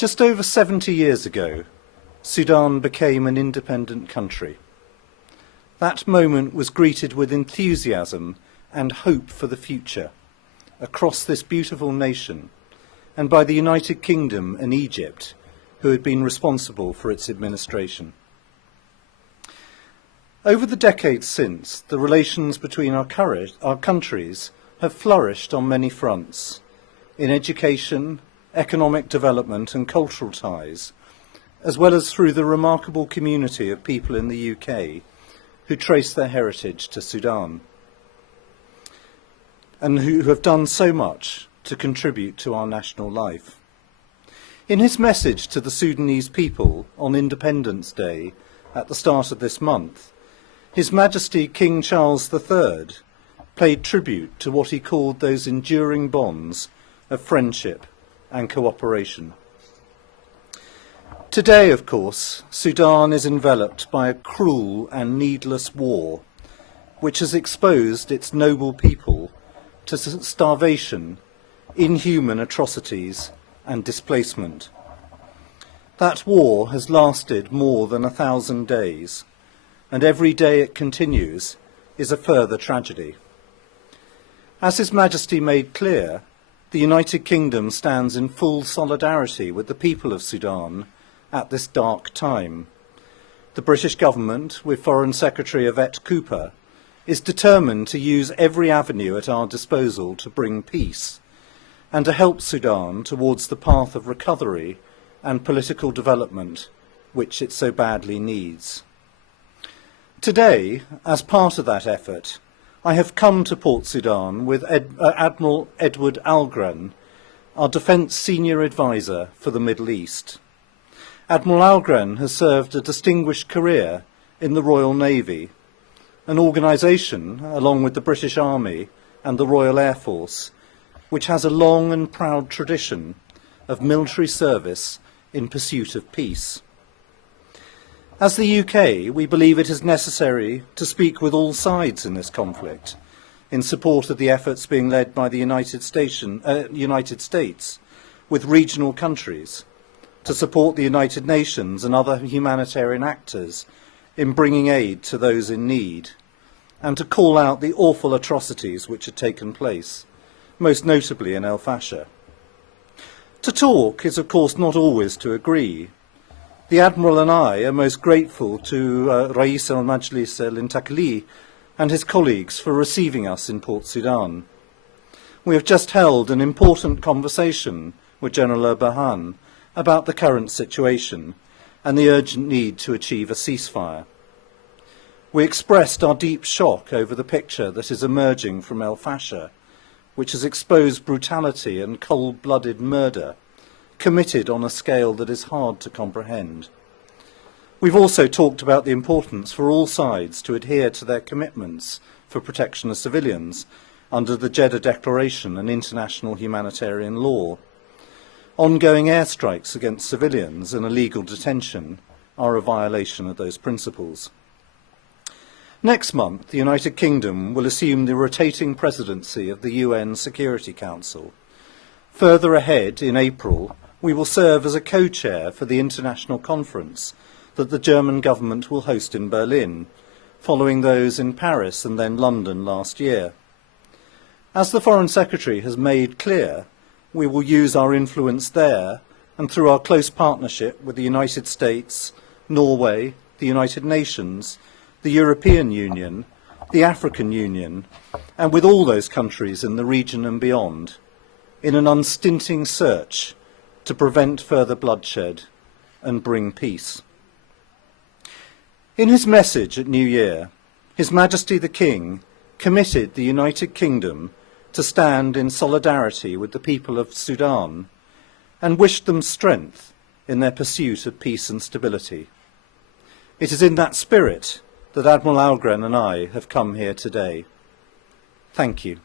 Just over 70 years ago, Sudan became an independent country. That moment was greeted with enthusiasm and hope for the future across this beautiful nation, and by the United Kingdom and Egypt, who had been responsible for its administration. Over the decades since, the relations between our countries have flourished on many fronts, in education, economic development and cultural ties, as well as through the remarkable community of people in the UK who trace their heritage to Sudan, and who have done so much to contribute to our national life. In his message to the Sudanese people on Independence Day at the start of this month, His Majesty King Charles III paid tribute to what he called those enduring bonds of friendship and cooperation. Today, of course, Sudan is enveloped by a cruel and needless war, which has exposed its noble people to starvation, inhuman atrocities and displacement. That war has lasted more than 1,000 days, and every day it continues is a further tragedy. As His Majesty made clear, the United Kingdom stands in full solidarity with the people of Sudan at this dark time. The British government, with Foreign Secretary Yvette Cooper, is determined to use every avenue at our disposal to bring peace and to help Sudan towards the path of recovery and political development which it so badly needs. Today, as part of that effort, I have come to Port Sudan with Admiral Edward Algren, our Defence Senior Advisor for the Middle East. Admiral Algren has served a distinguished career in the Royal Navy, an organisation, along with the British Army and the Royal Air Force, which has a long and proud tradition of military service in pursuit of peace. As the UK, we believe it is necessary to speak with all sides in this conflict, in support of the efforts being led by the United States with regional countries, to support the United Nations and other humanitarian actors in bringing aid to those in need, and to call out the awful atrocities which had taken place, most notably in El Fasher. To talk is, of course, not always to agree. The Admiral and I are most grateful to Rais al-Majlis al-Intakli and his colleagues for receiving us in Port Sudan. We have just held an important conversation with General البرهان about the current situation and the urgent need to achieve a ceasefire. We expressed our deep shock over the picture that is emerging from El Fasher, which has exposed brutality and cold-blooded murder committed on a scale that is hard to comprehend. We've also talked about the importance for all sides to adhere to their commitments for protection of civilians under the Jeddah Declaration and international humanitarian law. Ongoing airstrikes against civilians and illegal detention are a violation of those principles. Next month, the United Kingdom will assume the rotating presidency of the UN Security Council. Further ahead, in April, we will serve as a co-chair for the international conference that the German government will host in Berlin, following those in Paris and then London last year. As the Foreign Secretary has made clear, we will use our influence there and through our close partnership with the United States, Norway, the United Nations, the European Union, the African Union, and with all those countries in the region and beyond, in an unstinting search to prevent further bloodshed and bring peace. In his message at New Year, His Majesty the King committed the United Kingdom to stand in solidarity with the people of Sudan and wished them strength in their pursuit of peace and stability. It is in that spirit that Admiral Algren and I have come here today. Thank you.